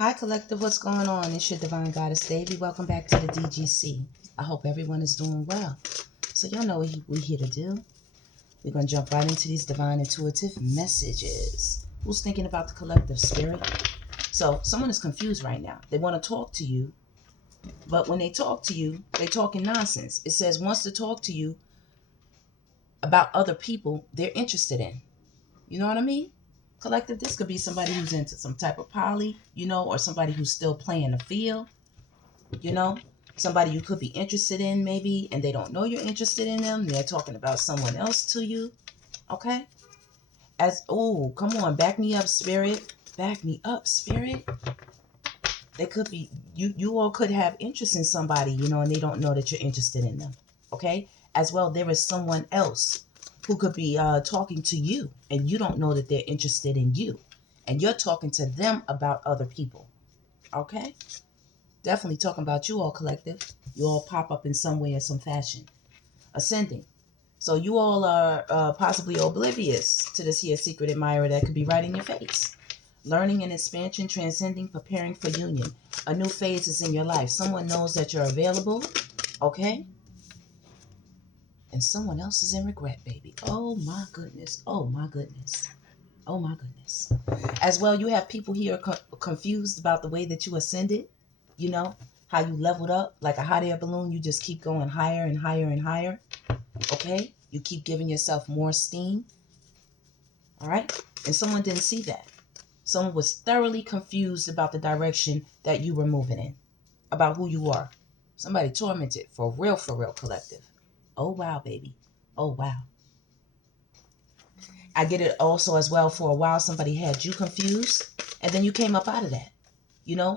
Hi, Collective. What's going on? It's your Divine Goddess, Devi. Welcome back to the DGC. I hope everyone is doing well. So y'all know what we're here to do. We're going to jump right into these divine intuitive messages. Who's thinking about the collective spirit? So someone is confused right now. They want to talk to you, but when they talk to you, they talking nonsense. It says wants to talk to you about other people they're interested in. You know what I mean? Collective, this could be somebody who's into some type of poly, or somebody who's still playing the field, somebody you could be interested in maybe, and they don't know you're interested in them. They're talking about someone else to you, okay? Come on, back me up, spirit. Back me up, spirit. They could be, you all could have interest in somebody, and they don't know that you're interested in them, okay? As well, there is someone else who could be talking to you, and you don't know that they're interested in you, and you're talking to them about other people, okay? Definitely talking about you all, collective. You all pop up in some way or some fashion. Ascending. So you all are possibly oblivious to this here secret admirer that could be right in your face. Learning and expansion, transcending, preparing for union. A new phase is in your life. Someone knows that you're available, okay? And someone else is in regret, baby. Oh my goodness. Oh my goodness. Oh my goodness. As well, you have people here confused about the way that you ascended. How you leveled up like a hot air balloon. You just keep going higher and higher and higher. Okay? You keep giving yourself more steam. All right? And someone didn't see that. Someone was thoroughly confused about the direction that you were moving in, about who you are. Somebody tormented for real, collective. Oh, wow, baby. Oh, wow. I get it also as well. For a while, somebody had you confused, and then you came up out of that.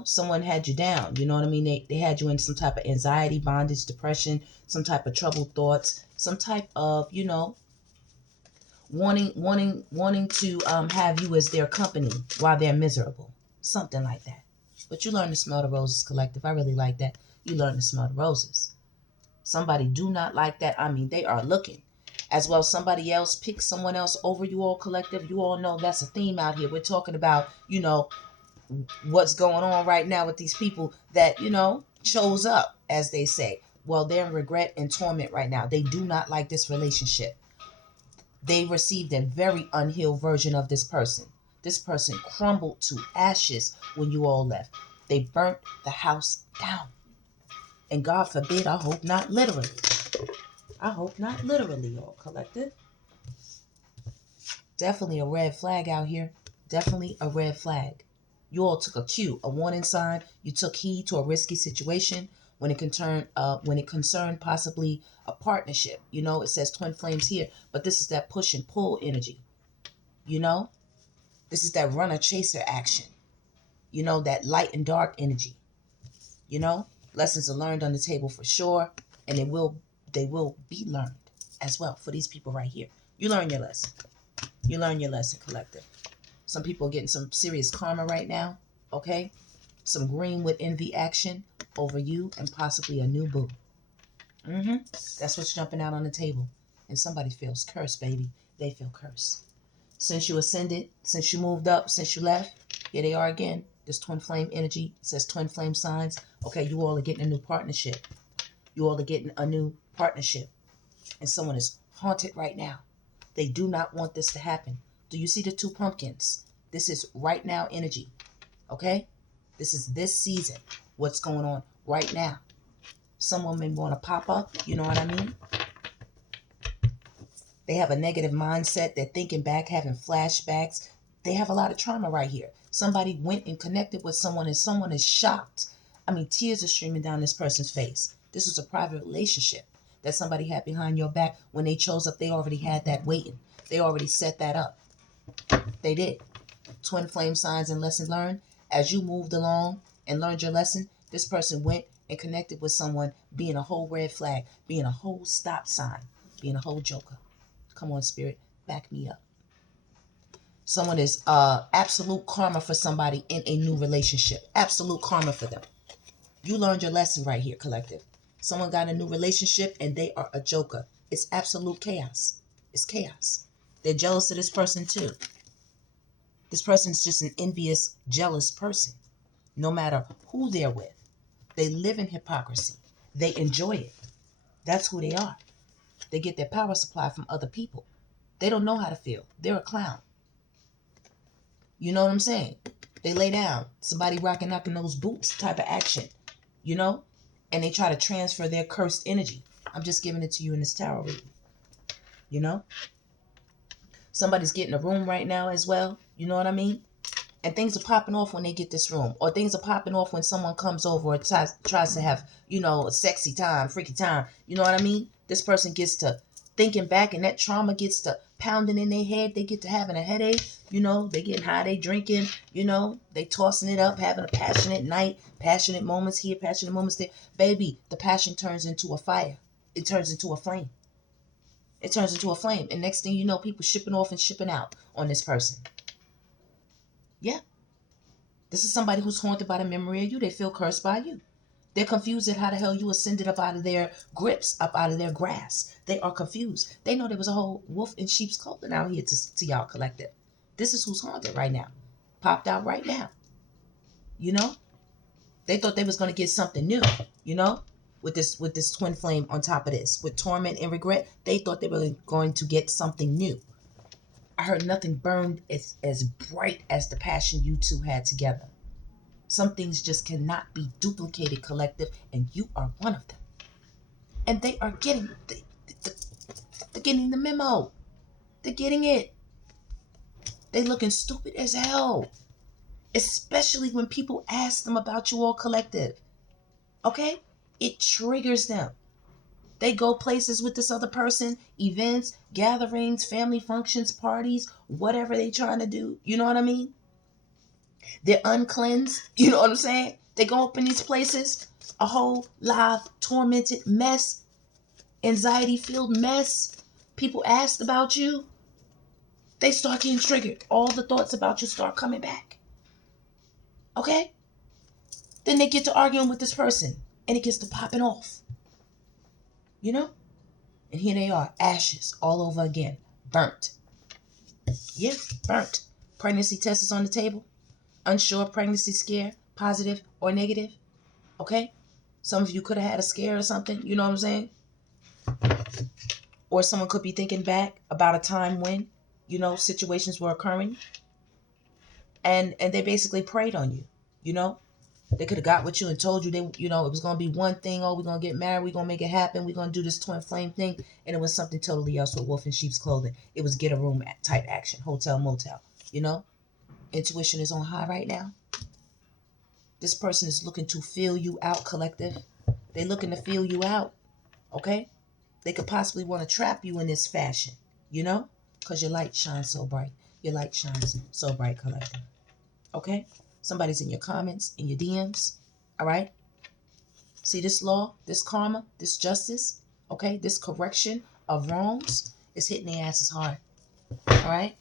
Someone had you down. You know what I mean? They had you in some type of anxiety, bondage, depression, some type of troubled thoughts, some type of, wanting to have you as their company while they're miserable. Something like that. But you learn to smell the roses, collective. I really like that. You learn to smell the roses. Somebody do not like that. I mean, they are looking. As well, somebody else picks someone else over you all, collective. You all know that's a theme out here. We're talking about, what's going on right now with these people that, chose up, as they say. Well, they're in regret and torment right now. They do not like this relationship. They received a very unhealed version of this person. This person crumbled to ashes when you all left. They burnt the house down. And God forbid, I hope not literally. I hope not literally, y'all, collective. Definitely a red flag out here. Definitely a red flag. You all took a cue, a warning sign. You took heed to a risky situation when it concerned possibly a partnership. It says twin flames here, but this is that push and pull energy. This is that runner chaser action. That light and dark energy. Lessons are learned on the table for sure, and they will be learned as well for these people right here. You learn your lesson. You learn your lesson, collective. Some people are getting some serious karma right now, okay? Some green with envy action over you and possibly a new boo. That's what's jumping out on the table. And somebody feels cursed, baby. They feel cursed. Since you ascended, since you moved up, since you left, here they are again. This twin flame energy. It says twin flame signs. Okay, you all are getting a new partnership. You all are getting a new partnership. And someone is haunted right now. They do not want this to happen. Do you see the two pumpkins? This is right now energy. Okay? This is this season. What's going on right now? Someone may want to pop up. You know what I mean? They have a negative mindset. They're thinking back, having flashbacks. They have a lot of trauma right here. Somebody went and connected with someone and someone is shocked. I mean, tears are streaming down this person's face. This was a private relationship that somebody had behind your back. When they chose up, they already had that waiting. They already set that up. They did. Twin flame signs and lesson learned. As you moved along and learned your lesson, this person went and connected with someone being a whole red flag, being a whole stop sign, being a whole joker. Come on, spirit, back me up. Someone is absolute karma for somebody in a new relationship. Absolute karma for them. You learned your lesson right here, collective. Someone got a new relationship and they are a joker. It's absolute chaos. It's chaos. They're jealous of this person too. This person's just an envious, jealous person. no matter who they're with. They live in hypocrisy. They enjoy it. That's who they are. They get their power supply from other people. They don't know how to feel. They're a clown. You know what I'm saying? They lay down. Somebody rocking, knocking those boots type of action. You know? And they try to transfer their cursed energy. I'm just giving it to you in this tarot reading. You know? Somebody's getting a room right now as well. You know what I mean? And things are popping off when they get this room. Or things are popping off when someone comes over or tries to have, you know, a sexy time, freaky time. You know what I mean? This person gets to thinking back and that trauma gets to pounding in their head. They get to having a headache. You know, they getting high, they drinking. You know, they tossing it up, having a passionate night, passionate moments here, passionate moments there. Baby, the passion turns into a fire. It turns into a flame. It turns into a flame. And next thing you know, people shipping off and shipping out on this person. Yeah. This is somebody who's haunted by the memory of you. They feel cursed by you. They're confused at how the hell you ascended up out of their grips, up out of their grasp. They are confused. They know there was a whole wolf in sheep's clothing out here to y'all collective. This is who's haunted right now. Popped out right now. You know? They thought they was going to get something new, you know? With this twin flame on top of this. With torment and regret, they thought they were going to get something new. I heard nothing burned as bright as the passion you two had together. Some things just cannot be duplicated, collective, and you are one of them. And they are getting they're getting the memo. They're getting it. They looking stupid as hell. Especially when people ask them about you all collective. Okay? It triggers them. They go places with this other person, events, gatherings, family functions, parties, whatever they trying to do. You know what I mean? They're uncleansed. You know what I'm saying? They go up in these places, a whole live, tormented mess, anxiety-filled mess. People asked about you. They start getting triggered. All the thoughts about you start coming back. Okay? Then they get to arguing with this person, and it gets to popping off. You know? And here they are, ashes all over again. Burnt. Yeah, burnt. Pregnancy test is on the table. Unsure pregnancy scare, positive or negative. Okay? Some of you could have had a scare or something. You know what I'm saying? Or someone could be thinking back about a time when, you know, situations were occurring. And they basically preyed on you. You know? They could have got with you and told you they, you know, it was going to be one thing. Oh, we're going to get married. We're going to make it happen. We're going to do this twin flame thing. And it was something totally else with wolf in sheep's clothing. It was get a room type action. Hotel, motel. You know? Intuition is on high right now. This person is looking to feel you out, collective. They're looking to feel you out. Okay? They could possibly want to trap you in this fashion. You know? Because your light shines so bright. Your light shines so bright, collective. Okay? Somebody's in your comments, in your DMs. All right? See this law, this karma, this justice, okay? This correction of wrongs is hitting their asses hard. All right?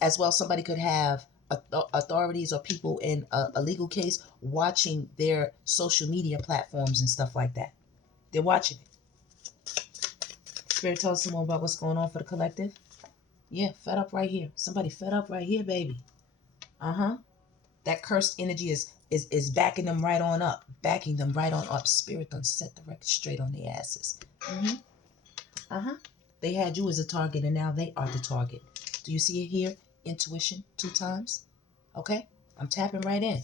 As well, somebody could have authorities or people in a legal case watching their social media platforms and stuff like that. They're watching it. Spirit, tell us more about what's going on for the collective. Yeah, fed up right here. Somebody fed up right here, baby. Uh-huh. That cursed energy is backing them right on up. Backing them right on up. Spirit done set the record straight on their asses. Mm-hmm. Uh-huh. They had you as a target and now they are the target. Do you see it here? Intuition 2 times. Okay? I'm tapping right in.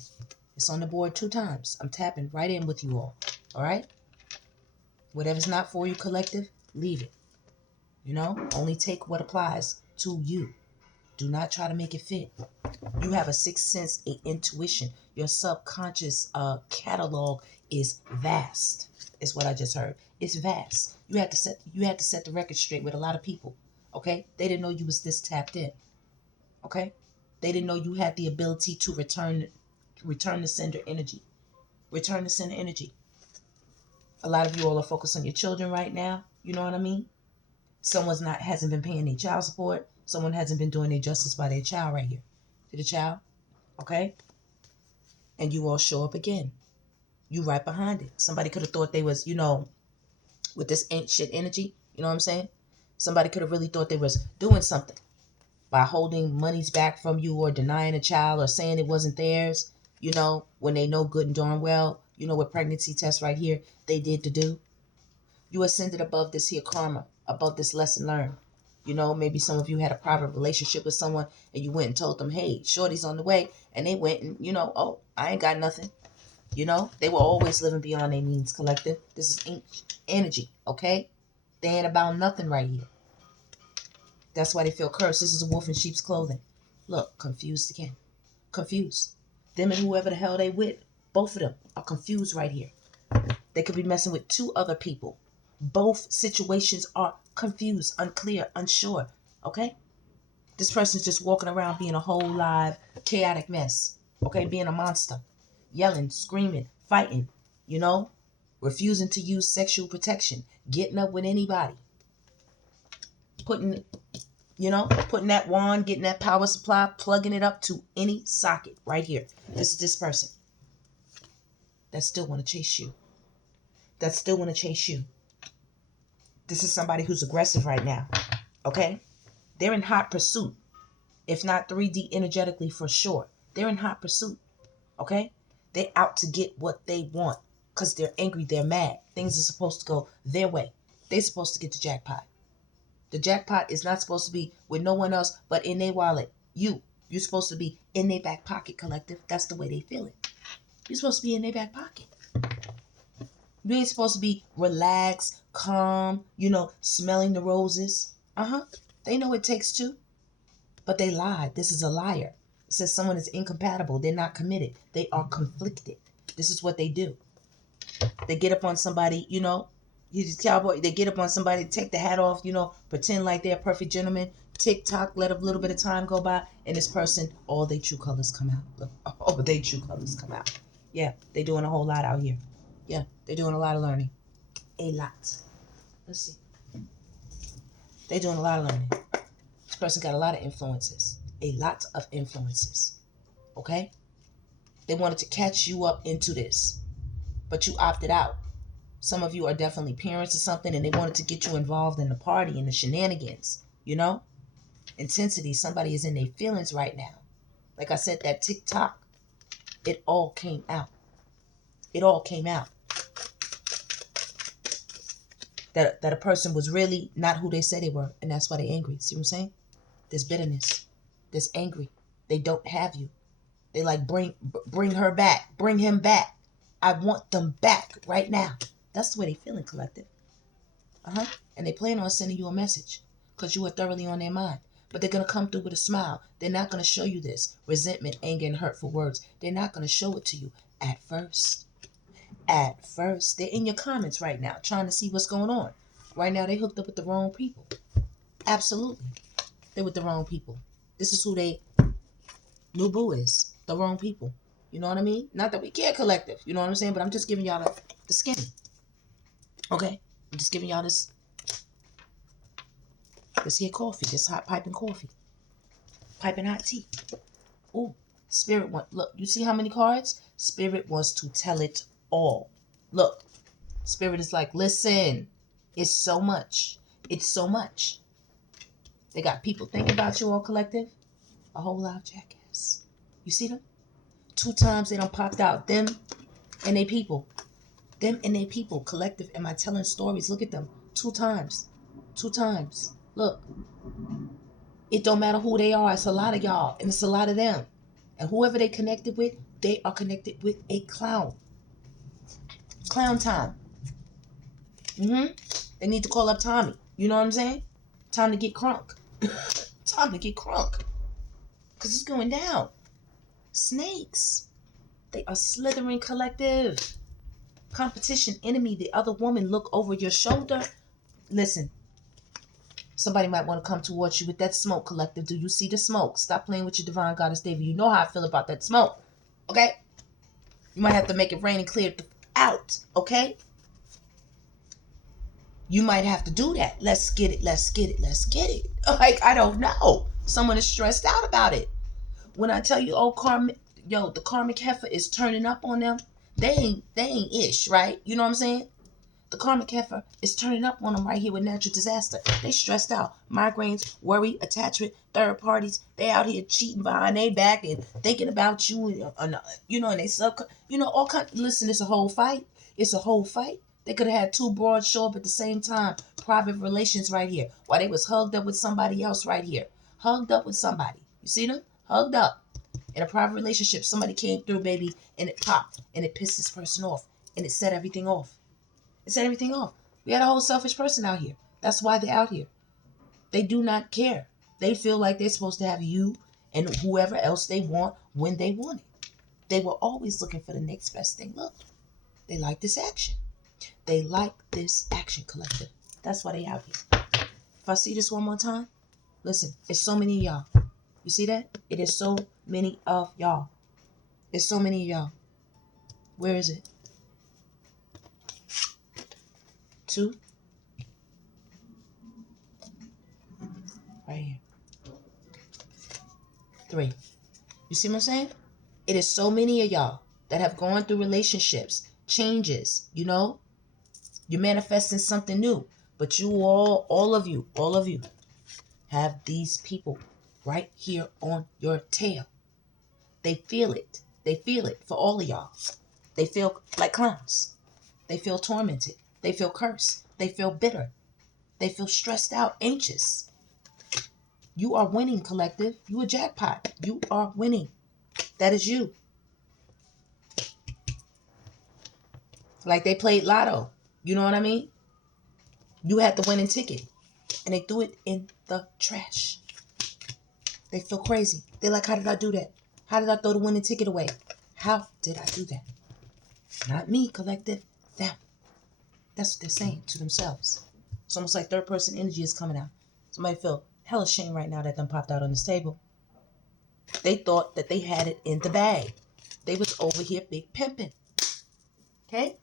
It's on the board 2 times. I'm tapping right in with you all. All right? Whatever's not for you, collective, leave it. You know? Only take what applies to you. Do not try to make it fit. You have a sixth sense, a intuition. Your subconscious catalog is vast. Is what I just heard. It's vast. You had to set the record straight with a lot of people. Okay? They didn't know you was this tapped in. Okay? They didn't know you had the ability to return the sender energy. Return the sender energy. A lot of you all are focused on your children right now. You know what I mean? Someone hasn't been paying their child support. Someone hasn't been doing their justice by their child right here. To the child. Okay? And you all show up again. You right behind it. Somebody could have thought they was, you know, with this ain't shit energy. You know what I'm saying? Somebody could have really thought they was doing something by holding monies back from you or denying a child or saying it wasn't theirs. you know, when they know good and darn well, you know, with pregnancy tests right here, they did to do. You ascended above this here karma, above this lesson learned. You know, maybe some of you had a private relationship with someone and you went and told them, hey, shorty's on the way. And they went and, you know, oh, I ain't got nothing. You know, they were always living beyond their means, collective. This is energy, okay? They ain't about nothing right here. That's why they feel cursed. This is a wolf in sheep's clothing. Look, confused again. Confused. Them and whoever the hell they with, both of them are confused right here. They could be messing with two other people. Both situations are confused, unclear, unsure. Okay? This person's just walking around being a whole live, chaotic mess. Okay? Being a monster. Yelling, screaming, fighting. You know? Refusing to use sexual protection. Getting up with anybody. Putting that wand, getting that power supply, plugging it up to any socket right here. This is this person that still want to chase you. That still want to chase you. This is somebody who's aggressive right now. Okay? They're in hot pursuit. If not 3D energetically for sure. They're in hot pursuit. Okay? They're out to get what they want. Because they're angry, they're mad. Things are supposed to go their way. They're supposed to get the jackpot. The jackpot is not supposed to be with no one else but in their wallet. You're supposed to be in their back pocket, collective. That's the way they feel it. You're supposed to be in their back pocket. You ain't supposed to be relaxed, calm, you know, smelling the roses. They know it takes two. But they lied. This is a liar. It says someone is incompatible. They're not committed. They are conflicted. This is what they do. They get up on somebody, you know, he's a cowboy. They get up on somebody, take the hat off, you know, pretend like they're a perfect gentleman. Tick tock, let a little bit of time go by, and this person, all their true colors come out. Look, all their true colors come out. Yeah, they're doing a whole lot out here. Yeah, they're doing a lot of learning. A lot. Let's see. They're doing a lot of learning. This person got a lot of influences. A lot of influences. Okay? They wanted to catch you up into this, but you opted out. Some of you are definitely parents or something, and they wanted to get you involved in the party and the shenanigans, you know? Intensity. Somebody is in their feelings right now. Like I said, that TikTok, it all came out. It all came out. That a person was really not who they said they were, and that's why they're angry. See what I'm saying? There's bitterness. There's angry. They don't have you. They like, bring her back. Bring him back. I want them back right now. That's the way they feeling, collective. And they plan on sending you a message because you are thoroughly on their mind. But they're going to come through with a smile. They're not going to show you this resentment, anger, and hurtful words. They're not going to show it to you at first. At first. They're in your comments right now trying to see what's going on. Right now, they hooked up with the wrong people. Absolutely. They're with the wrong people. This is who they new boo is. The wrong people. You know what I mean? Not that we care, collective. You know what I'm saying? But I'm just giving y'all the skinny. Okay? I'm just giving y'all this here coffee. This hot piping coffee. Piping hot tea. Ooh. Spirit look, you see how many cards? Spirit wants to tell it all. Look. Spirit is like, listen. It's so much. It's so much. They got people thinking about you all, collective. A whole lot of jackass. You see them? 2 times they done popped out. Them and they people. Them and they people. Collective. Am I telling stories? Look at them. 2 times. 2 times. Look. It don't matter who they are. It's a lot of y'all. And it's a lot of them. And whoever they connected with, they are connected with a clown. Clown time. They need to call up Tommy. You know what I'm saying? Time to get crunk. Time to get crunk. Because it's going down. Snakes. They are slithering, collective. Competition, enemy, the other woman, look over your shoulder. Listen. Somebody might want to come towards you with that smoke, collective. Do you see the smoke? Stop playing with your divine goddess, David. You know how I feel about that smoke. Okay? You might have to make it rain and clear it out. Okay? You might have to do that. Let's get it. Let's get it. Let's get it. Like, I don't know. Someone is stressed out about it. When I tell you, the karmic heifer is turning up on them, they ain't ish, right? You know what I'm saying? The karmic heifer is turning up on them right here with natural disaster. They stressed out. Migraines, worry, attachment, third parties. They out here cheating behind their back and thinking about you. And they all kind. Listen, it's a whole fight. It's a whole fight. They could have had two broads show up at the same time. Private relations right here. While they was hugged up with somebody else right here. Hugged up with somebody. You see them? Hugged up. In a private relationship, somebody came through, baby, and it popped. And it pissed this person off. And it set everything off. It set everything off. We had a whole selfish person out here. That's why they're out here. They do not care. They feel like they're supposed to have you and whoever else they want when they want it. They were always looking for the next best thing. Look, they like this action. They like this action, collective. That's why they out here. If I see this one more time, listen, it's so many of y'all. You see that? It is so many of y'all. It's so many of y'all. Where is it? 2. Right here. 3. You see what I'm saying? It is so many of y'all that have gone through relationships, changes, You're manifesting something new. But you all of you have these people right here on your tail. They feel it. They feel it for all of y'all. They feel like clowns. They feel tormented. They feel cursed. They feel bitter. They feel stressed out, anxious. You are winning, collective. You a jackpot. You are winning. That is you. Like they played lotto. You know what I mean? You had the winning ticket. And they threw it in the trash. They feel crazy. They're like, how did I do that? How did I throw the winning ticket away? How did I do that? Not me, collective. Them. That's what they're saying to themselves. It's almost like third person energy is coming out. Somebody feel hella shame right now that them popped out on this table. They thought that they had it in the bag. They was over here big pimping. Okay?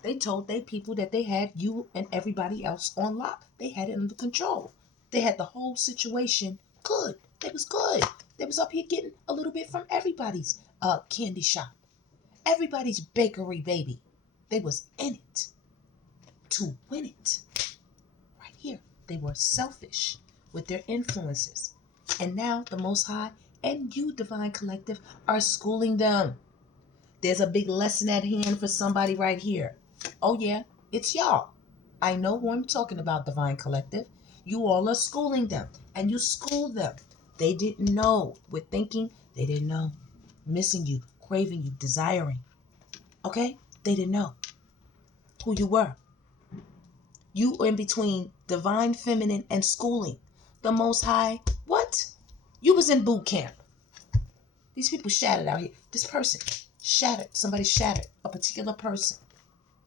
They told they people that they had you and everybody else on lock. They had it under control. They had the whole situation good. They was good. They was up here getting a little bit from everybody's candy shop. Everybody's bakery, baby. They was in it to win it. Right here. They were selfish with their influences. And now the Most High and you, Divine Collective, are schooling them. There's a big lesson at hand for somebody right here. Oh yeah, it's y'all. I know who I'm talking about, Divine Collective. You all are schooling them. And you school them. They didn't know. With thinking, they didn't know. Missing you, craving you, desiring. Okay? They didn't know who you were. You in between divine feminine and schooling. The Most High, what? You was in boot camp. These people shattered out here. This person shattered. Somebody shattered. A particular person.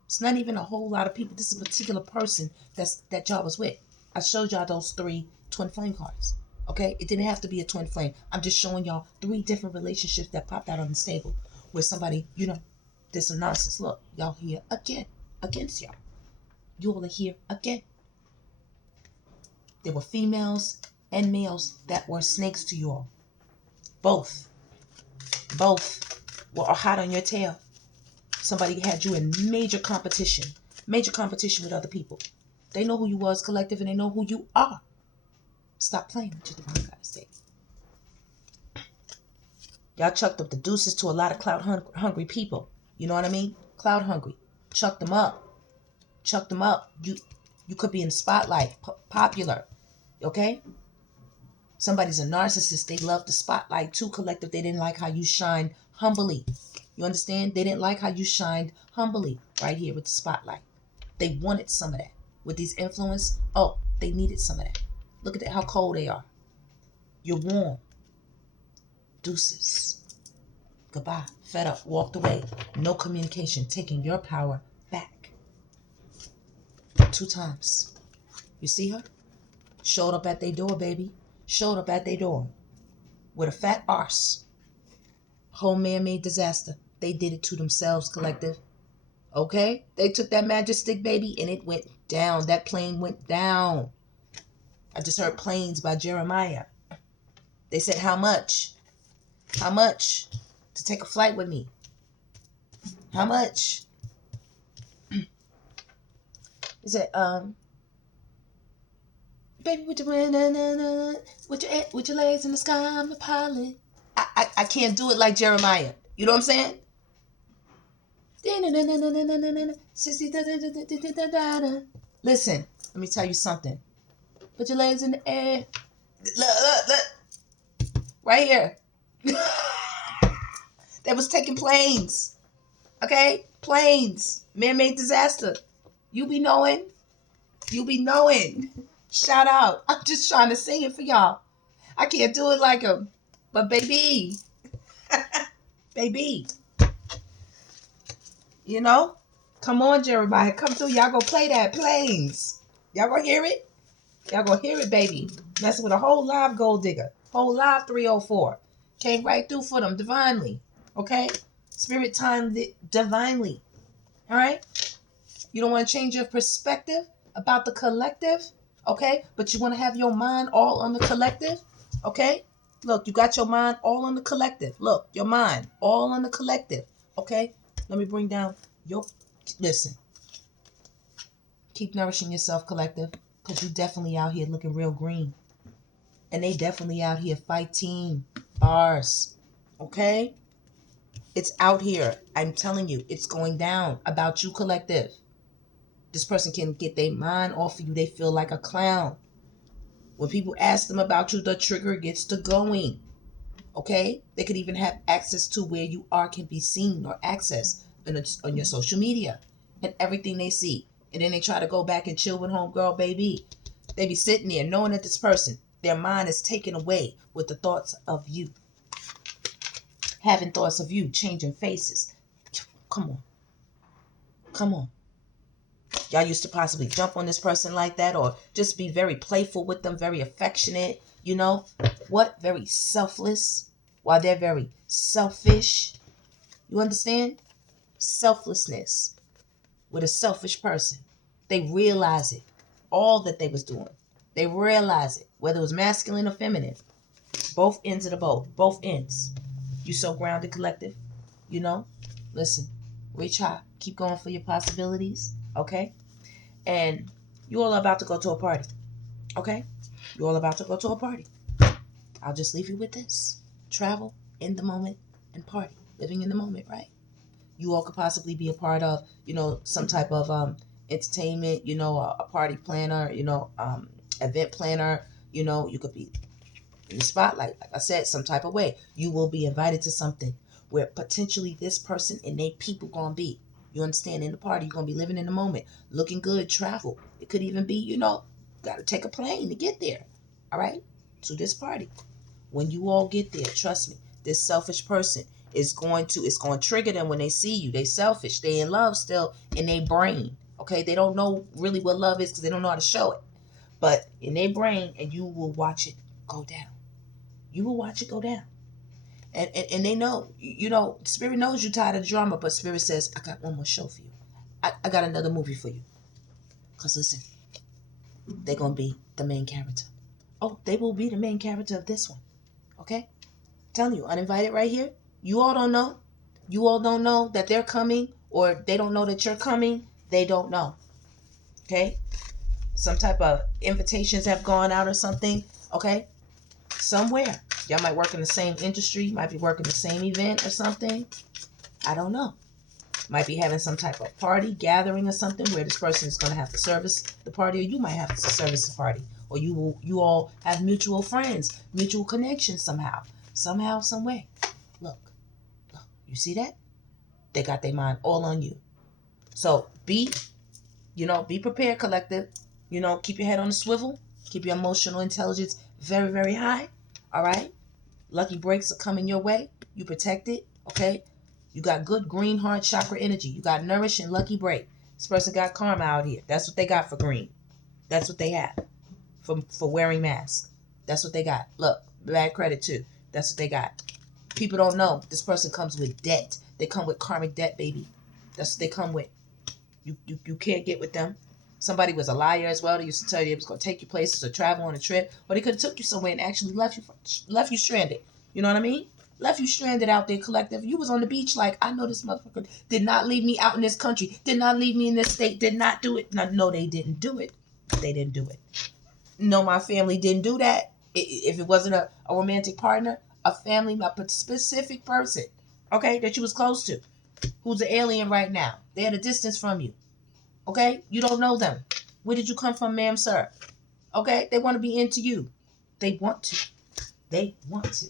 It's not even a whole lot of people. This is a particular person that y'all was with. I showed y'all those 3 twin flame cards. Okay? It didn't have to be a twin flame. I'm just showing y'all 3 different relationships that popped out on this table. Where somebody, there's some nonsense. Look, y'all here again. Against y'all. You all are here again. There were females and males that were snakes to you all. Both were hot on your tail. Somebody had you in major competition with other people. They know who you was, collective, and they know who you are. Stop playing with your divine goddess day. Y'all chucked up the deuces to a lot of cloud hungry people. You know what I mean? Cloud hungry. Chucked them up. You could be in the spotlight, popular. Okay? Somebody's a narcissist. They love the spotlight too, collective. They didn't like how you shined humbly. You understand? They didn't like how you shined humbly right here with the spotlight. They wanted some of that. With these influence, they needed some of that. Look at that, how cold they are. You're warm. Deuces. Goodbye. Fed up. Walked away. No communication. Taking your power back. 2 times. You see her? Showed up at their door, baby. Showed up at their door. With a fat arse. Whole man-made disaster. They did it to themselves, collective. Okay? They took that magic stick, baby, and it went down. That plane went down. I just heard Planes by Jeremiah. They said, how much? How much to take a flight with me? How much? It said, baby, with your legs in the sky, I'm a pilot. I can't do it like Jeremiah. You know what I'm saying? Listen, let me tell you something. Put your legs in the air. Look. Right here. They was taking planes. Okay? Planes. Man-made disaster. You be knowing. You be knowing. Shout out. I'm just trying to sing it for y'all. I can't do it like him. But baby. Baby. You know? Come on, Jeremiah. Come through. Y'all go play that. Planes. Y'all gonna hear it? Y'all gonna hear it, baby. Messing with a whole live gold digger. Whole live 304. Came right through for them divinely. Okay? Spirit timed it divinely. All right? You don't want to change your perspective about the collective. Okay? But you want to have your mind all on the collective. Okay? Look, you got your mind all on the collective. Look, your mind all on the collective. Okay? Let me bring down your... Listen. Keep nourishing yourself, collective. Because you definitely out here looking real green. And they definitely out here fighting bars. Okay? It's out here. I'm telling you, it's going down. About you, collective. This person can get their mind off of you. They feel like a clown. When people ask them about you, the trigger gets to going. Okay? They could even have access to where you are can be seen or accessed on your social media. And everything they see. And then they try to go back and chill with homegirl, baby. They be sitting there knowing that this person, their mind is taken away with the thoughts of you. Having thoughts of you, changing faces. Come on. Come on. Y'all used to possibly jump on this person like that or just be very playful with them, very affectionate, you know? What? Very selfless, while they're very selfish. You understand? Selflessness with a selfish person. They realize it. All that they was doing. They realize it. Whether it was masculine or feminine. Both ends of the boat. Both ends. You so grounded, collective. You know? Listen. Reach high. Keep going for your possibilities. Okay? And you all are about to go to a party. Okay? You all about to go to a party. I'll just leave you with this. Travel in the moment and party. Living in the moment, right? You all could possibly be a part of, you know, some type of entertainment, you know, a party planner, you know, event planner, you know, you could be in the spotlight, like I said, some type of way. You will be invited to something where potentially this person and they people gonna be. You understand? In the party, you're gonna be living in the moment, looking good, travel. It could even be, you know, gotta take a plane to get there. All right? To this party. When you all get there, trust me, this selfish person it's going to trigger them when they see you. They selfish. They in love still in their brain. Okay? They don't know really what love is because they don't know how to show it. But in their brain, and you will watch it go down. You will watch it go down. And they know, you know, Spirit knows you're tired of drama, but Spirit says, I got one more show for you. I got another movie for you. Because listen, they're going to be the main character. Oh, they will be the main character of this one. Okay? I'm telling you, uninvited right here. You all don't know. You all don't know that they're coming, or they don't know that you're coming. They don't know. Okay? Some type of invitations have gone out or something. Okay? Somewhere. Y'all might work in the same industry, might be working the same event or something. I don't know. Might be having some type of party, gathering or something where this person is going to have to service the party, or you might have to service the party. Or you all have mutual friends, mutual connections somehow. Somehow, some way. Look, you see that? They got their mind all on you. So be prepared, collective. You know, keep your head on the swivel. Keep your emotional intelligence very, very high. All right? Lucky breaks are coming your way. You protect it, okay? You got good green heart chakra energy. You got nourish and lucky break. This person got karma out here. That's what they got for green. That's what they have for wearing masks. That's what they got. Look, bad credit too. That's what they got. People don't know. This person comes with debt. They come with karmic debt, baby. That's what they come with. You can't get with them. Somebody was a liar as well. They used to tell you they was going to take you places or travel on a trip. Or they could have took you somewhere and actually left you stranded. You know what I mean? Left you stranded out there, collective. You was on the beach like, I know this motherfucker did not leave me out in this country, did not leave me in this state, did not do it. No, they didn't do it. They didn't do it. No, my family didn't do that. If it wasn't a romantic partner, a family, a specific person, okay, that you was close to, who's an alien right now. They're at a distance from you, okay? You don't know them. Where did you come from, ma'am, sir? Okay? They want to be into you. They want to. They want to.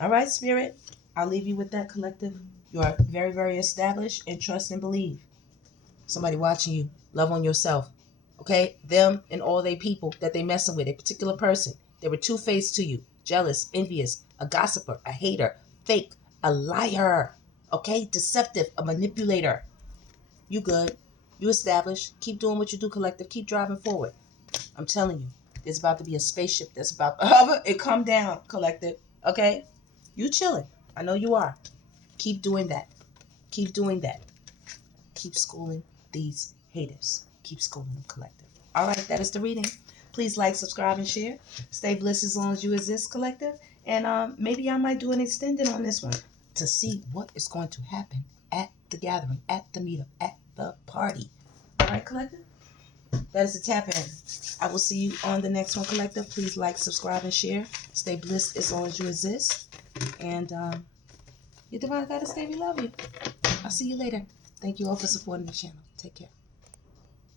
All right, Spirit. I'll leave you with that, collective. You are very, very established and trust and believe. Somebody watching you. Love on yourself. Okay? Them and all they people that they messing with. A particular person. They were two-faced to you. Jealous, envious, a gossiper, a hater, fake, a liar. Okay? Deceptive, a manipulator. You good. You established. Keep doing what you do, collective. Keep driving forward. I'm telling you. There's about to be a spaceship that's about to hover and come down, collective. Okay? You chilling. I know you are. Keep doing that. Keep doing that. Keep schooling these haters. Keep schooling them, collective. All right, that is the reading. Please like, subscribe, and share. Stay blessed as long as you exist, collective. And maybe I might do an extended on this one to see what is going to happen at the gathering, at the meetup, at the party. All right, collective? That is the tap in. I will see you on the next one, collective. Please like, subscribe, and share. Stay blessed as long as you exist. And your divine goddess, baby, love you. I'll see you later. Thank you all for supporting the channel. Take care.